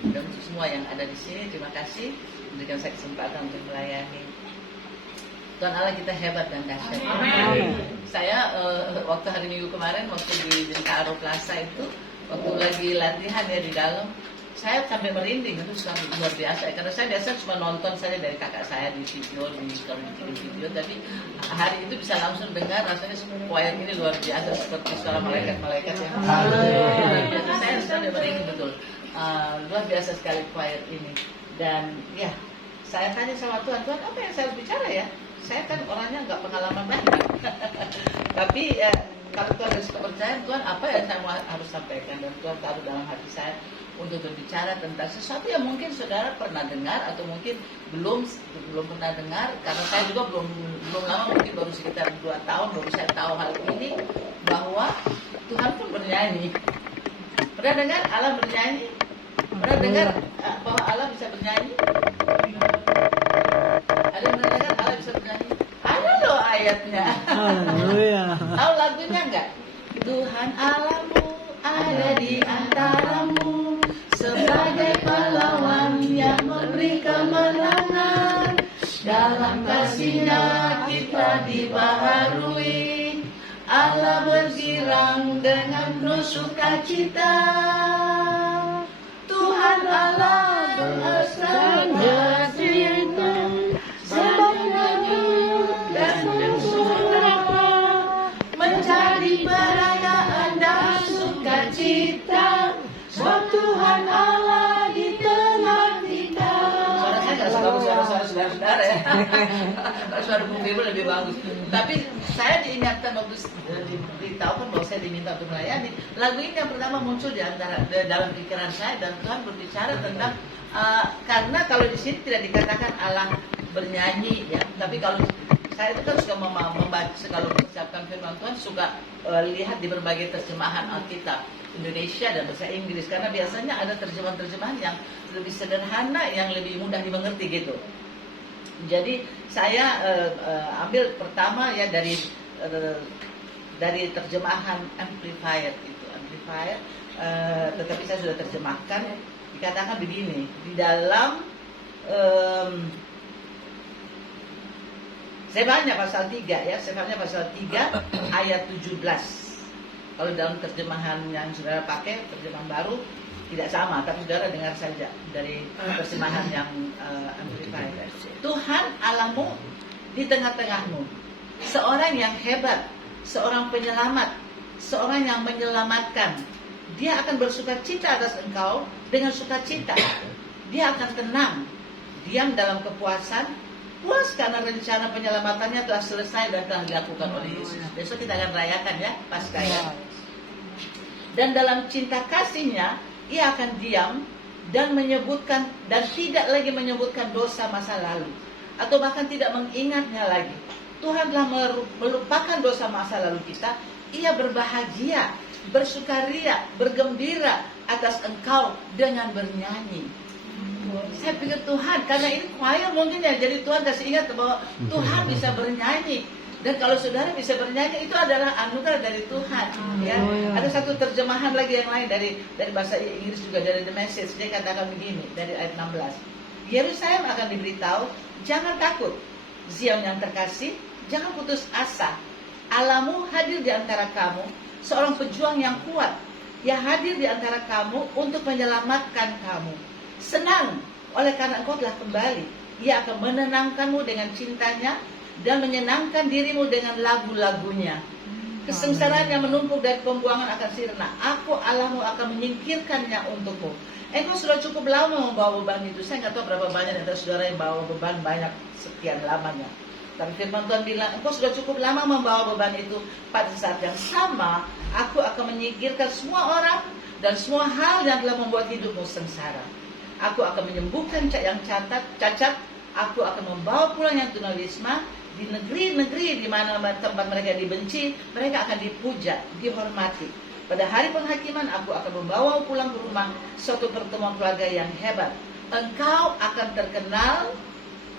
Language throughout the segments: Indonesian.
Dan untuk semua yang ada di sini, terima kasih memberikan saya kesempatan untuk melayani. Tuhan Allah kita hebat dan dahsyat. Saya waktu hari Minggu kemarin, waktu di Karo Plaza itu, waktu lagi latihan ya di dalam, saya sampai merinding, itu sangat luar biasa. Karena saya biasa cuma nonton saja dari kakak saya di video, kalau bikin video, tapi hari itu bisa langsung dengar, rasanya choir ini luar biasa, seperti suara malaikat-malaikat yang luar biasa. Saya sampai merinding betul. Luar biasa sekali choir ini. Dan ya, saya tanya sama Tuhan, Tuhan apa yang saya harus bicara ya? Saya kan orangnya nggak pengalaman banyak. Tapi kalau Tuhan kasih kepercayaan, Tuhan apa yang saya harus sampaikan? Dan Tuhan taruh dalam hati saya untuk berbicara tentang sesuatu yang mungkin saudara pernah dengar atau mungkin belum pernah dengar. Karena saya juga belum lama, mungkin baru sekitar 2 tahun baru saya tahu hal ini, bahwa Tuhan pun bernyanyi. Pernah dengar Allah bernyanyi? Pernah dengar bahwa Allah bisa bernyanyi? Ada yang pernah dengar Allah bisa bernyanyi? Ada loh ayatnya. Tahu lagunya enggak? Tuhan Allahmu ada di antaramu, sebagai pahlawan yang memberi kemenangan. Dalam kasih-Nya kita dibaharui, Allah bergirang dengan penuh sukacita. Tuhan Allah berasanya cinta, sebabnya dan bersuara menjadi perayaan dan sukacita. Sebab Tuhan Allah di tengah kita. Suara saya nggak suka suara saudara-saudara ya. Suara Bung Firman lebih bagus. Tapi saya diingatkan waktu diberitahukan bahwa saya diminta untuk melayani. Lagu ini yang pertama muncul di antara dalam pikiran saya, dan Tuhan berbicara tentang karena kalau di sini tidak dikatakan Allah bernyanyi ya, tapi kalau saya itu kan suka membaca, kalau mengucapkan firman Tuhan suka lihat di berbagai terjemahan Alkitab Indonesia dan bahasa Inggris, karena biasanya ada terjemahan-terjemahan yang lebih sederhana, yang lebih mudah dimengerti gitu. Jadi saya ambil pertama ya dari terjemahan Amplified itu, tetapi saya sudah terjemahkan. Dikatakan begini di dalam Sefanya pasal 3 ya, Sefanya pasal 3 ayat 17. Kalau dalam terjemahan yang saudara pakai, terjemahan baru tidak sama, tapi saudara dengar saja dari terjemahan yang Amplified. Tuhan Allahmu di tengah-tengahmu, seorang yang hebat, seorang penyelamat, seorang yang menyelamatkan. Dia akan bersukacita atas engkau dengan sukacita. Dia akan tenang, diam dalam kepuasan, puas karena rencana penyelamatannya telah selesai dan telah dilakukan oleh Yesus. Besok kita akan rayakan ya Paskah ya. Dan dalam cinta kasih-Nya, Ia akan diam dan menyebutkan dan tidak lagi menyebutkan dosa masa lalu, atau bahkan tidak mengingatnya lagi. Tuhan telah melupakan dosa masa lalu kita. Ia berbahagia, bersukaria, bergembira atas engkau dengan bernyanyi. Saya pikir Tuhan, karena ini choir mungkin ya, jadi Tuhan kasih ingat bahwa Tuhan bisa bernyanyi. Dan kalau saudara bisa bernyanyi, itu adalah anugerah dari Tuhan. Ya. Ada satu terjemahan lagi yang lain dari bahasa Inggris juga, dari The Message. Dia katakan begini, dari ayat 16. Yerusalem akan diberitahu, jangan takut. Zion yang terkasih, jangan putus asa. Allahmu hadir di antara kamu, seorang pejuang yang kuat. Ia hadir di antara kamu untuk menyelamatkan kamu. Senang, oleh karena engkau telah kembali. Ia akan menenangkanmu dengan cintanya dan menyenangkan dirimu dengan lagu-lagunya. Kesengsaraan yang menumpuk dari pembuangan akan sirna. Aku Allahmu akan menyingkirkannya untukmu. Engkau sudah cukup lama membawa beban itu. Saya nggak tahu berapa banyak antara saudara yang bawa beban banyak sekian lamanya. Tapi firman Tuhan bilang, engkau sudah cukup lama membawa beban itu. Pada saat yang sama, aku akan menyingkirkan semua orang dan semua hal yang telah membuat hidupmu sengsara. Aku akan menyembuhkan yang cacat. Aku akan membawa pulang yang tunawisma. Di negeri-negeri di mana tempat mereka dibenci, mereka akan dipuja, dihormati. Pada hari penghakiman, aku akan membawa pulang ke rumah suatu pertemuan keluarga yang hebat. Engkau akan terkenal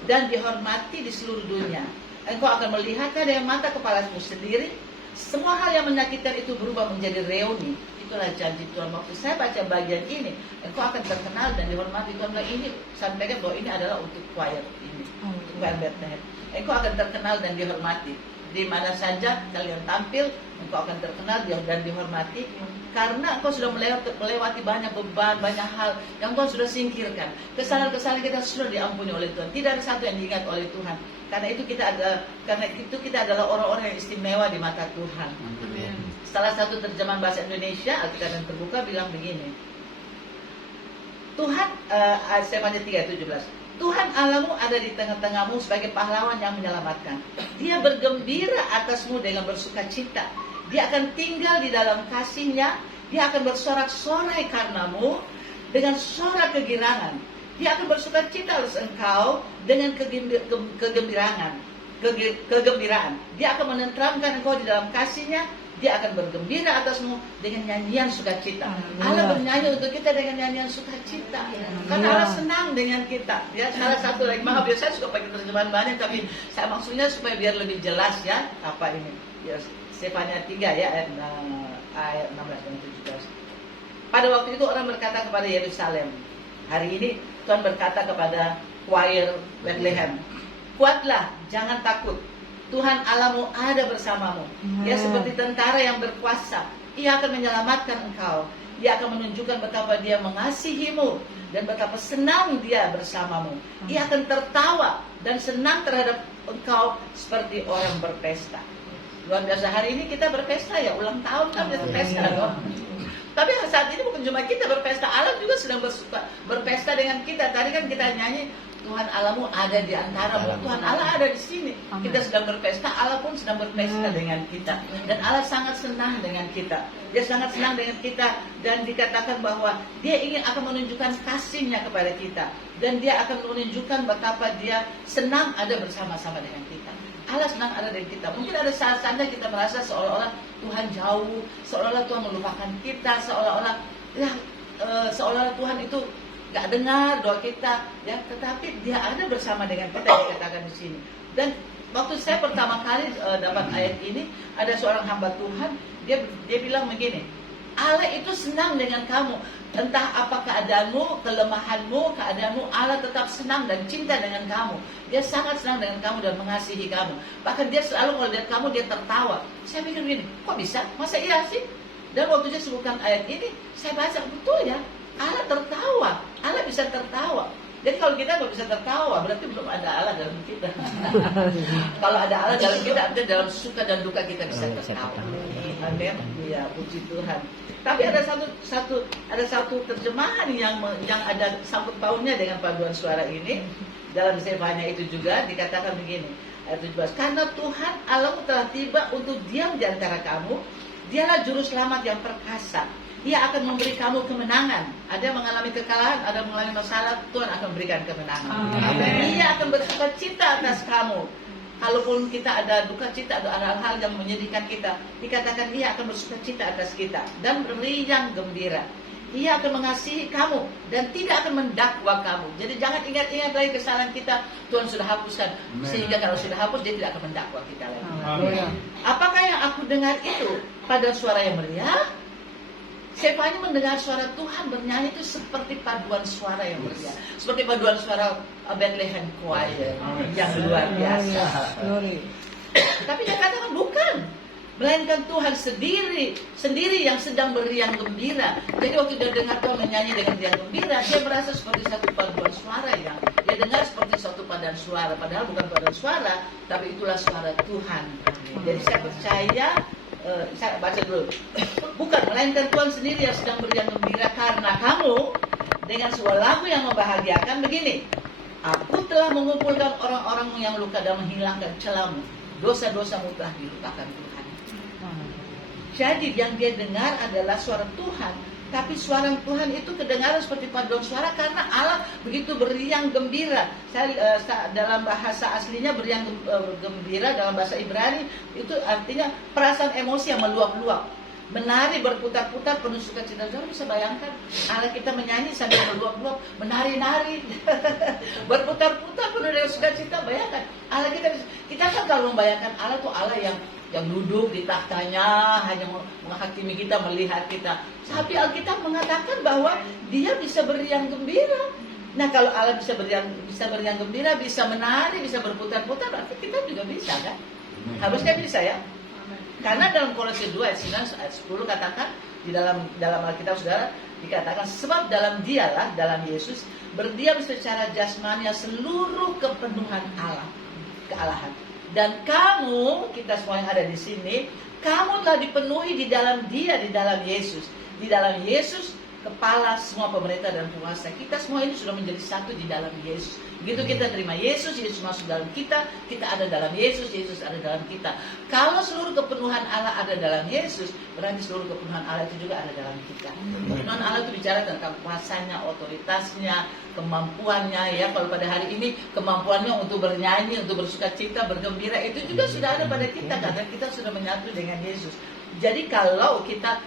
dan dihormati di seluruh dunia. Engkau akan melihatnya dengan mata kepalamu sendiri. semua hal yang menyakitkan itu berubah menjadi reuni. Itulah janji Tuhan. Waktu saya baca bagian ini, engkau akan terkenal dan dihormati. Tuhan bilang ini, sampaikan bahwa ini adalah untuk choir ini, untuk choir Bethlehem. Engkau akan terkenal dan dihormati. Di mana saja kalian tampil, engkau akan terkenal dan dihormati. Karena engkau sudah melewati banyak beban, banyak hal yang Tuhan sudah singkirkan. Kesalahan-kesalahan kita sudah diampuni oleh Tuhan. Tidak ada satu yang diingat oleh Tuhan. Karena itu kita adalah orang-orang yang istimewa di mata Tuhan. Amin. Salah satu terjemahan bahasa Indonesia, Alkitab yang terbuka bilang begini. Tuhan, Sefanya 3:17. Tuhan Allahmu ada di tengah-tengahmu sebagai pahlawan yang menyelamatkan. Dia bergembira atasmu dengan bersukacita. Dia akan tinggal di dalam kasih-Nya. Dia akan bersorak-sorai karenamu dengan sorak kegirangan. Dia akan bersukacita atas engkau dengan kegembiraan. Dia akan menenteramkan engkau di dalam kasih-Nya. Dia akan bergembira atasmu dengan nyanyian sukacita. Allah bernyanyi untuk kita dengan nyanyian sukacita. Karena Allah senang dengan kita. Ya, salah satu lagi, maaf ya, saya suka pakai terjemahan banyak, tapi saya maksudnya supaya biar lebih jelas ya apa ini. Ya, Sefanya 3 ya ayat 16 dan 17. Pada waktu itu orang berkata kepada Yerusalem. Hari ini Tuhan berkata kepada choir Bethlehem, kuatlah, jangan takut. Tuhan Allahmu ada bersamamu. Dia seperti tentara yang berkuasa. Ia akan menyelamatkan engkau. Ia akan menunjukkan betapa Dia mengasihimu dan betapa senang Dia bersamamu. Ia akan tertawa dan senang terhadap engkau seperti orang berpesta. Luar biasa, hari ini kita berpesta ya, ulang tahun kan kita berpesta dong. Tapi saat ini bukan cuma kita berpesta, Allah juga sedang berpesta dengan kita. Tadi kan kita nyanyi, Tuhan Allahmu ada di antaramu. Tuhan Allah ada di sini. Kita sedang berpesta, Allah pun sedang berpesta dengan kita. Dan Allah sangat senang dengan kita. Dia sangat senang dengan kita. Dan dikatakan bahwa Dia ingin akan menunjukkan kasih-Nya kepada kita. Dan Dia akan menunjukkan betapa Dia senang ada bersama-sama dengan kita. Allah senang ada dengan kita. Mungkin ada saat-saatnya kita merasa seolah-olah Tuhan jauh, seolah-olah Tuhan melupakan kita, seolah-olah Tuhan itu nggak dengar doa kita, ya. Tetapi Dia ada bersama dengan kita, yang dikatakan di sini. Dan waktu saya pertama kali dapat ayat ini, ada seorang hamba Tuhan, dia bilang begini, Allah itu senang dengan kamu. Entah apa keadaanmu, kelemahanmu, Allah tetap senang dan cinta dengan kamu. Dia sangat senang dengan kamu dan mengasihi kamu. Bahkan Dia selalu kalau lihat kamu, Dia tertawa. Saya pikir begini, kok bisa? Masa iya sih? Dan waktu saya sebutkan ayat ini, saya baca, betul ya, Allah tertawa. Allah bisa tertawa. Jadi kalau kita nggak bisa tertawa, berarti belum ada Allah dalam kita. Kalau ada Allah dalam kita, artinya dalam suka dan duka kita bisa tertawa. Amin. Ya, puji Tuhan. Tapi ada satu terjemahan yang ada sangkut pautnya dengan paduan suara ini. Dalam Sefanya itu juga dikatakan begini, ayat 17. Karena Tuhan Allahmu telah tiba untuk diam di antara kamu. Dialah juru selamat yang perkasa. Ia akan memberi kamu kemenangan. Ada yang mengalami kekalahan, ada yang mengalami masalah, Tuhan akan memberikan kemenangan. Amin. Ia akan bersuka cita atas kamu. Kalaupun kita ada duka cita, ada hal-hal yang menyedihkan kita, dikatakan Ia akan bersuka cita atas kita dan beriang gembira. Ia akan mengasihi kamu dan tidak akan mendakwa kamu. Jadi jangan ingat-ingat lagi kesalahan kita, Tuhan sudah hapuskan. Sehingga kalau sudah hapus, Dia tidak akan mendakwa kita lagi. Amin. Apakah yang aku dengar itu pada suara yang meriah? Sefanya mendengar suara Tuhan bernyanyi itu seperti paduan suara yang meriah, seperti paduan suara Bethlehem Choir yang luar biasa. Tapi dia katakan bukan, melainkan Tuhan sendiri yang sedang beriang gembira. Jadi waktu dia dengar Tuhan menyanyi dengan riang gembira, dia merasa seperti satu paduan suara yang dia dengar seperti suatu paduan suara, padahal bukan paduan suara, tapi itulah suara Tuhan. Jadi saya percaya. Saya baca dulu. Bukan, melainkan Tuhan sendiri yang sedang beriang gembira karena kamu dengan sebuah lagu yang membahagiakan begini. Aku telah mengumpulkan orang-orang yang luka dan menghilangkan celamu. Dosa-dosamu telah dilupakan Tuhan. Jadi yang dia dengar adalah suara Tuhan. Tapi suara Tuhan itu kedengaran seperti paduan suara karena Allah begitu beriang gembira. Dalam bahasa aslinya beriang gembira, dalam bahasa Ibrani itu artinya perasaan emosi yang meluap-luap, menari berputar-putar penuh sukacita. Jangan bisa bayangkan Allah kita menyanyi sambil meluap-luap, menari-nari, berputar-putar penuh dengan sukacita. Bayangkan Allah kita kan kalau membayangkan Allah tuh Allah yang yang duduk di tahtanya hanya menghakimi kita, melihat kita. Tapi Alkitab mengatakan bahwa Dia bisa beriang gembira. Nah, kalau Allah bisa beriang gembira, bisa menari, bisa berputar-putar, berarti kita juga bisa kan? Harusnya bisa ya. Karena dalam Kolose 2 ayat 9 ayat 10 katakan di dalam Alkitab saudara dikatakan sebab dalam Dialah, dalam Yesus berdiam secara jasmania seluruh kepenuhan Allah, kealahan. Dan kamu, kita semua yang ada di sini, kamu telah dipenuhi di dalam Dia, di dalam Yesus. Di dalam Yesus, kepala semua pemerintah dan penguasa. Kita semua ini sudah menjadi satu di dalam Yesus. Begitu kita terima Yesus, Yesus masuk dalam kita, kita ada dalam Yesus, Yesus ada dalam kita. Kalau seluruh kepenuhan Allah ada dalam Yesus, berarti seluruh kepenuhan Allah itu juga ada dalam kita. Kepenuhan Allah itu bicara tentang kuasanya, otoritasnya, kemampuannya ya. Kalau pada hari ini kemampuannya untuk bernyanyi, untuk bersukacita, bergembira itu juga sudah ada pada kita karena kita sudah menyatu dengan Yesus. Jadi kalau kita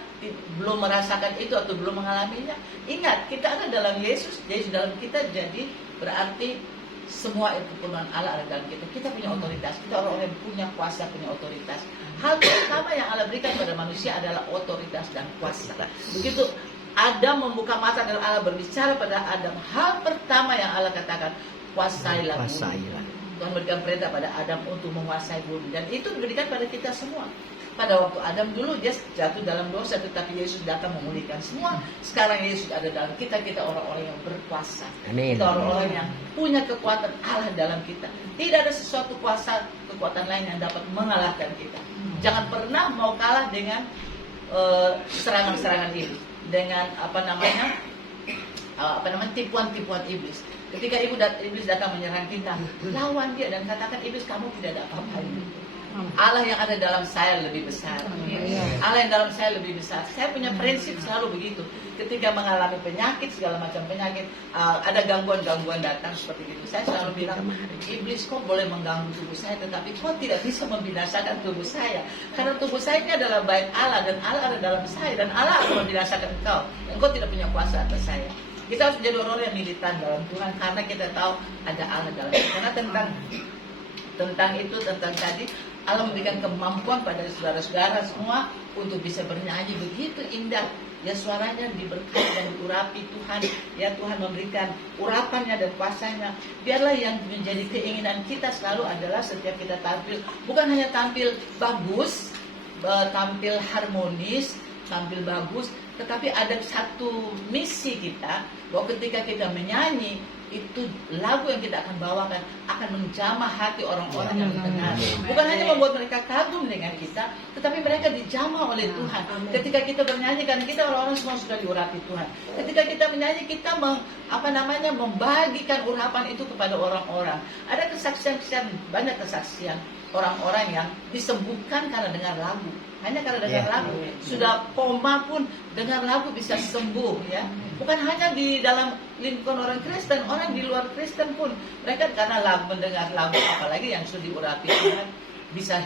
belum merasakan itu atau belum mengalaminya, ingat kita ada dalam Yesus, Yesus dalam kita, jadi berarti semua itu kepenuhan Allah ada dalam kita. Kita punya otoritas, kita orang-orang yang punya kuasa, punya otoritas. Hal pertama yang Allah berikan pada manusia adalah otoritas dan kuasa. Begitu Adam membuka mata dan Allah berbicara pada Adam, hal pertama yang Allah katakan, kuasailah bumi. Tuhan berikan perintah pada Adam untuk menguasai bumi, dan itu diberikan pada kita semua. Pada waktu Adam dulu dia jatuh dalam dosa, tetapi Yesus datang memulihkan semua. Sekarang Yesus ada dalam kita, kita orang-orang yang berkuasa. Amin. Kita orang-orang yang punya kekuatan Allah dalam kita. Tidak ada sesuatu kuasa, kekuatan lain yang dapat mengalahkan kita. Jangan pernah mau kalah dengan serangan-serangan iblis, dengan tipuan-tipuan iblis. Ketika iblis datang menyerang kita, lawan dia dan katakan, iblis kamu tidak ada apa-apa. Allah yang ada dalam saya lebih besar. Allah yang dalam saya lebih besar. Saya punya prinsip selalu begitu. Ketika mengalami penyakit, segala macam penyakit, ada gangguan-gangguan datang seperti itu, saya selalu bilang, iblis kau boleh mengganggu tubuh saya, tetapi kau tidak bisa membinasakan tubuh saya. Karena tubuh saya ini adalah bait Allah, dan Allah ada dalam saya, dan Allah akan membinasakan engkau. Engkau tidak punya kuasa atas saya. Kita harus menjadi orang yang militan dalam Tuhan, karena kita tahu ada Allah dalam kita. Karena tentang tadi, Allah memberikan kemampuan pada saudara-saudara semua untuk bisa bernyanyi begitu indah. Ya, suaranya diberkati dan diurapi Tuhan. Ya, Tuhan memberikan urapannya dan kuasanya. Biarlah yang menjadi keinginan kita selalu adalah setiap kita tampil, bukan hanya tampil bagus, tampil harmonis, tampil bagus, tetapi ada satu misi kita, bahwa ketika kita menyanyi, itu lagu yang kita akan bawakan akan menjamah hati orang-orang yang mendengar. Bukan hanya membuat mereka kagum dengan kita, tetapi mereka dijamah oleh Tuhan. Ketika kita bernyanyi, karena kita orang-orang semua sudah diurapi Tuhan. Ketika kita menyanyi, kita membagikan urapan itu kepada orang-orang. Ada kesaksian, banyak kesaksian orang-orang yang disembuhkan karena dengar lagu. Hanya karena dengar lagu, sudah koma pun dengar lagu bisa sembuh ya. Bukan hanya di dalam lingkungan orang Kristen, orang di luar Kristen pun mereka karena mendengar lagu, apalagi yang sudah diurapi Tuhan, bisa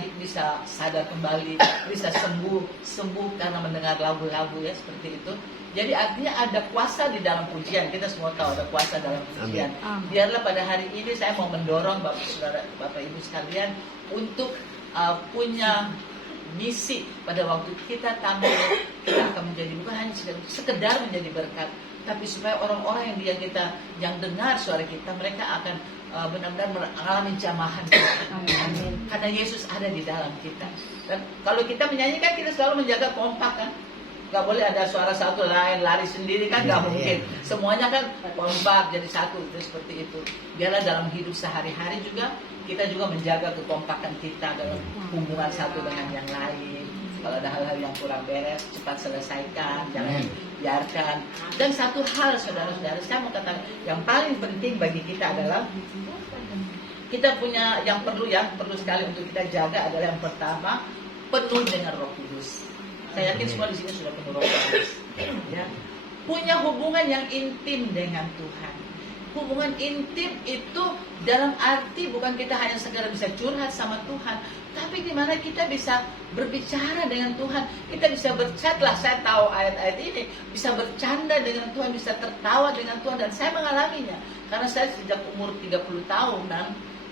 sadar kembali, bisa sembuh karena mendengar lagu-lagu ya, seperti itu. Jadi artinya ada kuasa di dalam pujian. Kita semua tahu ada kuasa dalam pujian. Biarlah pada hari ini saya mau mendorong Bapak Ibu sekalian untuk punya misi. Pada waktu kita tampil, kita akan menjadi bukan hanya sekedar menjadi berkat, tapi supaya orang-orang yang dengar suara kita, mereka akan benar-benar mengalami jamahan kita. Karena Yesus ada di dalam kita. Dan kalau kita menyanyikan, kita selalu menjaga kompak kan. Gak boleh ada suara satu lain lari sendiri kan, gak mungkin. Semuanya kan kompak jadi satu, itu seperti itu. Biarlah dalam hidup sehari-hari juga kita juga menjaga kekompakan kita dalam hubungan satu dengan yang lain. Kalau ada hal-hal yang kurang beres, cepat selesaikan, jangan biarkan. Dan satu hal, saudara-saudara, saya mau katakan yang paling penting bagi kita adalah kita punya yang perlu sekali untuk kita jaga adalah yang pertama, penuh dengan Roh Kudus. Saya yakin semua di sini sudah penuh Roh Kudus. Ya. Punya hubungan yang intim dengan Tuhan. Hubungan intim itu dalam arti bukan kita hanya sekedar bisa curhat sama Tuhan, tapi di mana kita bisa berbicara dengan Tuhan, kita bisa berchat lah. Saya tahu ayat-ayat ini, bisa bercanda dengan Tuhan, bisa tertawa dengan Tuhan, dan saya mengalaminya karena saya sejak umur 30 tahunan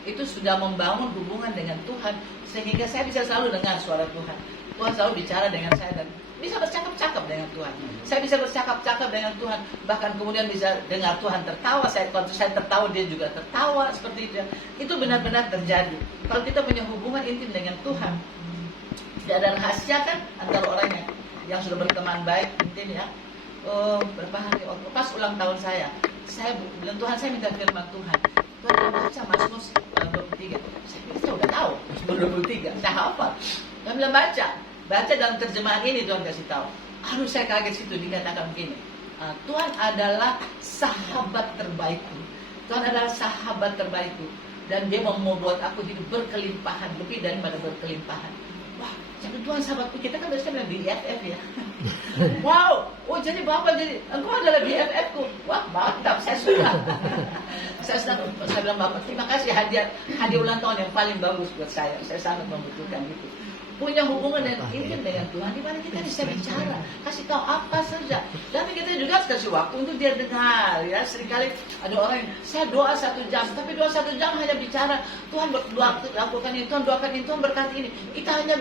itu sudah membangun hubungan dengan Tuhan, sehingga saya bisa selalu dengar suara Tuhan. Tuhan selalu bicara dengan saya dan bisa bercakap-cakap dengan Tuhan. Saya bisa bercakap-cakap dengan Tuhan, bahkan kemudian bisa dengar Tuhan tertawa. Waktu saya tertawa, dia juga tertawa, seperti itu. Itu benar-benar terjadi. Kalau kita punya hubungan intim dengan Tuhan, tidak ada rahasia kan antara orang yang sudah berteman baik intim ya. Berapa hari pas ulang tahun saya bilang, Tuhan, saya minta firman Tuhan. Tuhan baca Mazmur 23. Saya udah tahu Mazmur 23, saya hafal. Tuhan bilang baca dalam terjemahan ini, Tuhan kasih tahu. Aduh, saya kaget situ, dikatakan begini, Tuhan adalah sahabat terbaikku. Tuhan adalah sahabat terbaikku, dan dia mau membuat aku hidup berkelimpahan, lebih daripada berkelimpahan. Wah, jadi Tuhan sahabatku. Kita kan biasanya bilang BFF ya. Wow, oh jadi Bapak jadi engkau adalah BFF-ku. Wah, mantap, saya suka. saya bilang, Bapak, terima kasih hadiah ulang tahun yang paling bagus buat saya. Saya sangat membutuhkan itu. Punya hubungan yang intim dengan Tuhan, di mana kita bisa bicara, kasih tahu apa saja. Dan kita juga harus kasih waktu untuk dia dengar ya. Seringkali ada orang yang, saya doa 1 jam, tapi doa 1 jam hanya bicara, Tuhan berdoa, lakukan ini, Tuhan doakan ini, Tuhan berkati ini. Kita hanya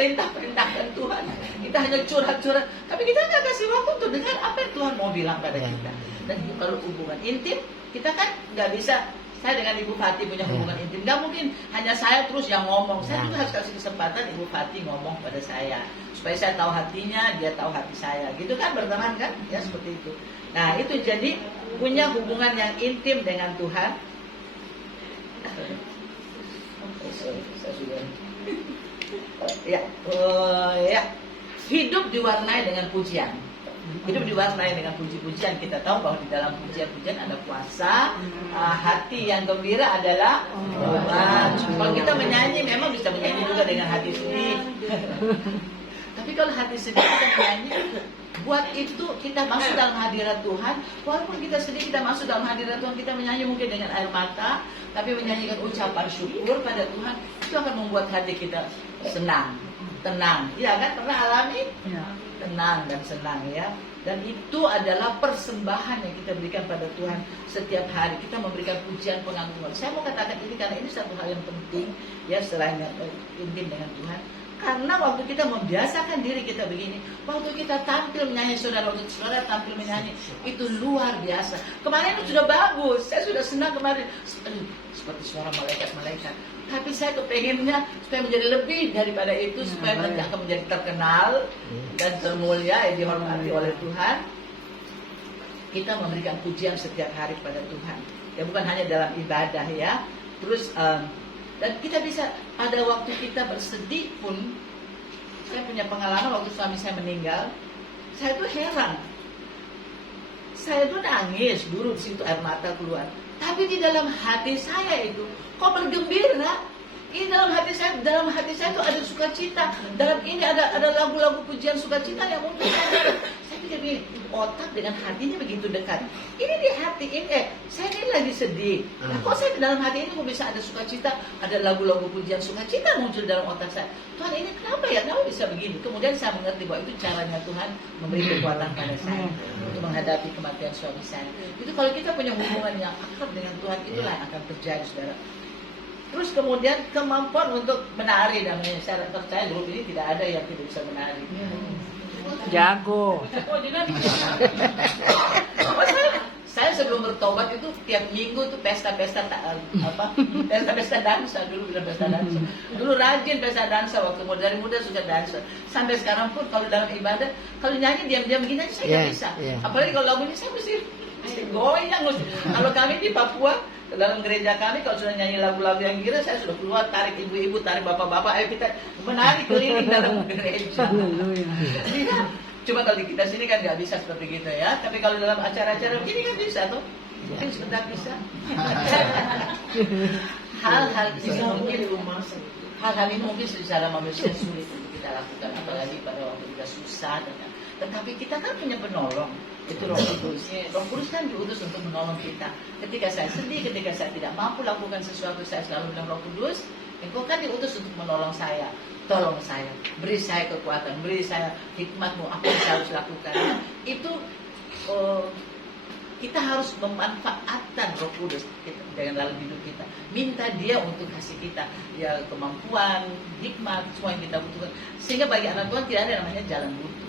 perintah-perintahkan Tuhan, kita hanya curhat-curhat, tapi kita nggak kasih waktu untuk dengar apa yang Tuhan mau bilang pada kita. Dan kalau hubungan intim, kita kan nggak bisa. Saya dengan Ibu Fati punya hubungan intim, nggak mungkin hanya saya terus yang ngomong. Saya juga harus kasih kesempatan Ibu Fati ngomong pada saya, supaya saya tahu hatinya, dia tahu hati saya, gitu kan, berteman kan, ya seperti itu. Nah itu jadi punya hubungan yang intim dengan Tuhan. Ya, hidup diwarnai dengan pujian. Hidup diwarnai dengan puji-pujian. Kita tahu bahwa di dalam pujian-pujian ada puasa. Hati yang gembira adalah doa. Kalau kita menyanyi, memang bisa menyanyi juga dengan hati sedih. Tapi kalau hati sedih kita menyanyi, buat itu kita masuk dalam hadirat Tuhan. Walaupun kita sedih, kita masuk dalam hadirat Tuhan. Kita menyanyi mungkin dengan air mata, tapi menyanyikan ucapan syukur pada Tuhan, itu akan membuat hati kita senang, tenang. Iya kan, pernah alami? Ya. Tenang dan senang ya. Dan itu adalah persembahan yang kita berikan pada Tuhan setiap hari. Kita memberikan pujian, pengagungan. Saya mau katakan ini karena ini satu hal yang penting ya, selain intim dengan Tuhan. Karena waktu kita membiasakan diri kita begini, waktu kita tampil menyanyi, waktu saudara tampil menyanyi, itu luar biasa. Kemarin itu sudah bagus, saya sudah senang kemarin, seperti suara malaikat-malaikat. Tapi saya kepengennya supaya menjadi lebih daripada itu, supaya nanti akan menjadi terkenal dan termulia, dihormati oleh Tuhan. Kita memberikan pujian setiap hari kepada Tuhan. Ya bukan hanya dalam ibadah ya. Terus dan kita bisa, pada waktu kita bersedih pun, saya punya pengalaman waktu suami saya meninggal, saya tuh heran. Saya tuh nangis dulu, di situ air mata keluar. Tapi di dalam hati saya itu kok bergembira. Ini dalam hati saya itu ada sukacita. Dalam ini ada lagu-lagu pujian sukacita yang mungkin saya pikir ini otak dengan hatinya begitu dekat. Ini di hati ini, saya ini lagi sedih. Nah, kok saya dalam hati ini kok bisa ada sukacita, ada lagu-lagu pujian sukacita muncul dalam otak saya. Tuhan, ini kenapa ya? Kenapa bisa begini? Kemudian saya mengerti bahwa itu caranya Tuhan memberi kekuatan pada saya untuk menghadapi kematian suami saya. Itu kalau kita punya hubungan yang akrab dengan Tuhan, itulah yang akan terjadi, saudara. Terus kemudian kemampuan untuk menari, dan saya percaya grup ini tidak ada yang tidak bisa menari. Jago. Saya sebelum bertobat itu tiap minggu tuh pesta-pesta dansa, dulu bilang pesta dansa. Dulu rajin pesta dansa waktu dari muda sudah dansa. Sampai sekarang pun kalau dalam ibadah, kalau nyanyi diam-diam gini aja saya nggak bisa. Apalagi kalau lagu ini saya mesti goyang. Kalau kami di Papua, dalam gereja kami kalau sudah nyanyi lagu-lagu yang gila, saya sudah keluar, tarik ibu-ibu, tarik bapak-bapak, ayo kita menari keliling dalam gereja. Ya, cuma kalau di kita sini kan nggak bisa seperti gitu ya. Tapi kalau dalam acara-acara begini kan bisa tuh, mungkin sebentar bisa. Hal-hal ini mungkin secara manusia sulit untuk kita lakukan, apalagi pada waktu kita susah. Tetapi kita kan punya penolong, itu Roh Kudus. Roh Kudus kan diutus untuk menolong kita. Ketika saya sedih, ketika saya tidak mampu lakukan sesuatu, saya selalu bilang, Roh Kudus, Engkau kan diutus untuk menolong saya. Tolong saya, beri saya kekuatan, beri saya hikmat-Mu, apa yang saya harus lakukan. Itu kita harus memanfaatkan Roh Kudus dengan dalam hidup kita. Minta Dia untuk kasih kita ya kemampuan, hikmat, semua yang kita butuhkan. Sehingga bagi anak Tuhan tidak ada namanya jalan buntu.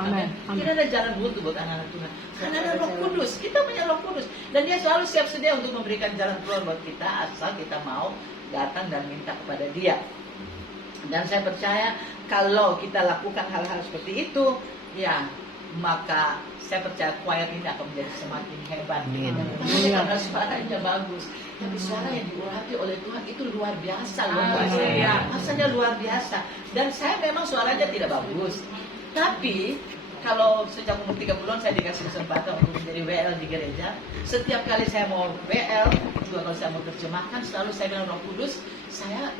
Amin. Tidak ada jalan buntu buat anak-anak Tuhan. Karena ada Roh Kudus. Kita punya Roh Kudus. Dan Dia selalu siap sedia untuk memberikan jalan keluar buat kita asal kita mau datang dan minta kepada Dia. Dan saya percaya kalau kita lakukan hal-hal seperti itu, ya maka saya percaya choir ini akan menjadi semakin hebat. Bukan karena suaranya bagus, tapi suara yang diurapi oleh Tuhan itu luar biasa. Rasanya luar biasa. Dan saya memang suaranya tidak bagus. Tapi kalau sejak umur 3 bulan saya dikasih kesempatan untuk menjadi WL di gereja. Setiap kali saya mau WL, juga kalau saya mau terjemahkan, selalu saya bilang Roh Kudus, saya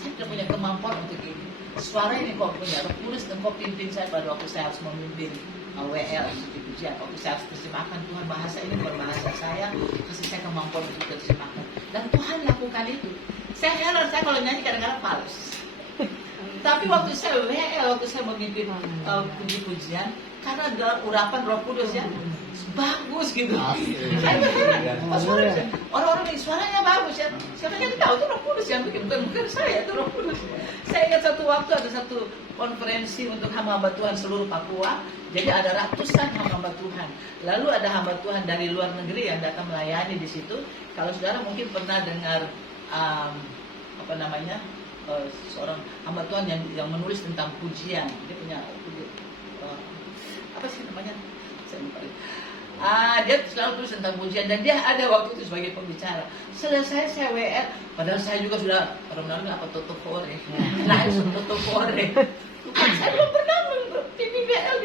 tidak punya kemampuan untuk ini. Suara ini kau punya, Roh Kudus, dan kau pimpin saya pada waktu saya harus memimpin WL di pujian. Waktu saya harus terjemahkan, Tuhan bahasa ini bukan bahasa saya, kasih saya kemampuan untuk terjemahkan. Dan Tuhan lakukan itu. Saya heran, saya kalau nyanyi kadang-kadang fals. Tapi waktu saya WL, waktu saya memimpin puji-pujian, karena dalam urapan Roh Kudus ya, bagus gitu. Saya heran, orang-orang ini suaranya bagus ya. Siapa yang tahu itu Roh Kudus yang bikin, bukan saya, itu Roh Kudus. Saya ingat satu waktu ada satu konferensi untuk hamba-hamba Tuhan seluruh Papua. Jadi ada ratusan hamba Tuhan. Lalu ada hamba Tuhan dari luar negeri yang datang melayani di situ. Kalau saudara mungkin pernah dengar seorang hamba Tuhan yang menulis tentang pujian. Dia punya apa sih namanya? Saya lupa. Dia selalu tulis tentang pujian dan dia ada waktu itu sebagai pembicara. Selesai saya WR, padahal saya juga sudah orang-orang apa totokore. Langsung totokore. Saya belum pernah PBBL.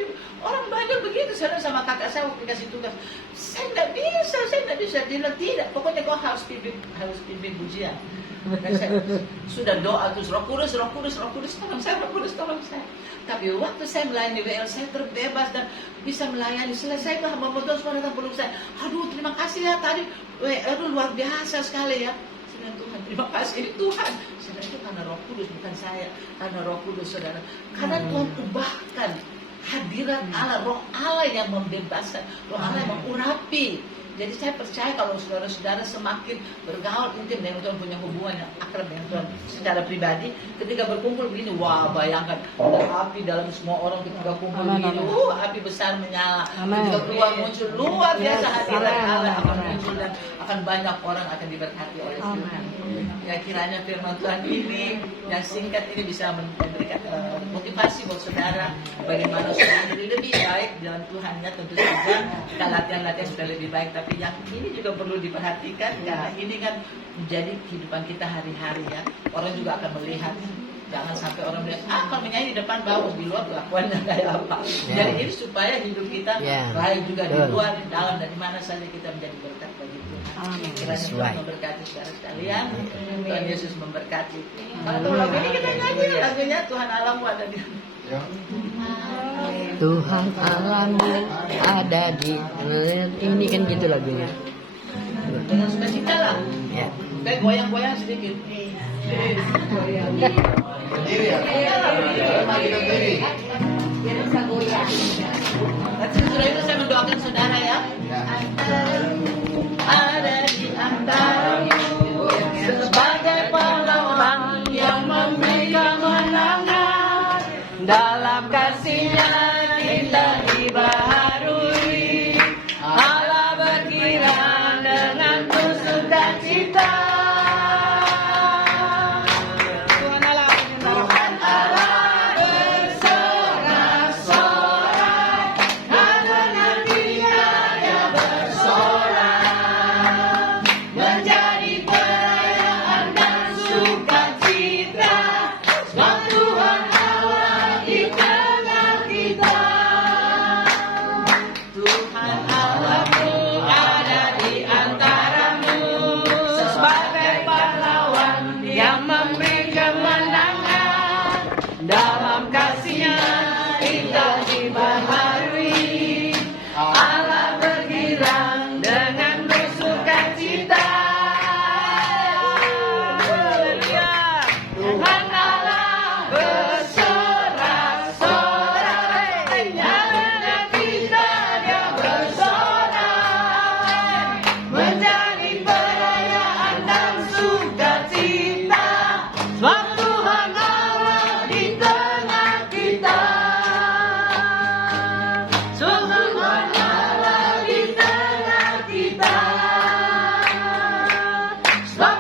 Orang banyak begitu, saya sama kakak saya waktu dikasih tugas. Saya tidak bisa. Dia bilang tidak. Pokoknya kau harus pimpin pujian. Dan saya sudah doa terus Roh Kudus, tolong saya. Tapi waktu saya melayani WL, saya terbebas dan bisa melayani. Selesai ke hamba Tuhan semua datang peluk saya. Aduh, terima kasih ya tadi WL itu luar biasa sekali ya. Saya bilang, Tuhan, terima kasih ini Tuhan. Saya bilang, itu karena Roh Kudus, bukan saya. Karena Roh Kudus, saudara. Karena Tuhan ubahkan hadirat Allah, Roh Allah yang membebaskan, Roh Allah yang mengurapi. Jadi saya percaya kalau saudara-saudara semakin bergaul intim dengan Tuhan, punya hubungan yang akrab dengan Tuhan secara pribadi, ketika berkumpul begini, wah bayangkan ada api dalam semua orang ketika kumpul begini, api besar menyala, ketika keluar muncul luar biasa hadirat Allah akan muncul dan akan banyak orang akan diberkati oleh Tuhan. Ya kiranya firman Tuhan ini yang singkat ini bisa memberikan motivasi buat saudara bagaimana saudara jadi lebih baik dalam Tuhannya. Tentu saja kita latihan sudah lebih baik, tapi yang ini juga perlu diperhatikan karena ini kan menjadi kehidupan kita hari-hari ya. Orang juga akan melihat. Jangan sampai orang melihat, kalau menyanyi di depan bagus, di luar kelakuannya kayak apa. Jadi ini supaya hidup kita baik juga di luar, di dalam, dan di mana saja kita menjadi berkat bagi Tuhan. Kiranya Tuhan memberkati saudara sekalian. Tuhan Yesus memberkati. Kalau lagu ini kita nyanyi lagunya Tuhan Allahmu ada di Tuhan Allahmu ada di ini kan gitu lagunya. dengan sukacita lah. Ya. Kayak goyang-goyang sedikit. Nanti setelah itu saya mendoakan saudara ya. Ada di antara sebagai pahlawan yang memberi kemenangan, dalam kasih-Nya kita dibaharui. Allah berkiraan dengan tusuk dan cita. Yang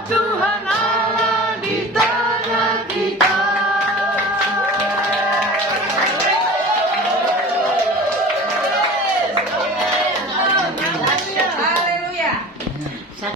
Tuhan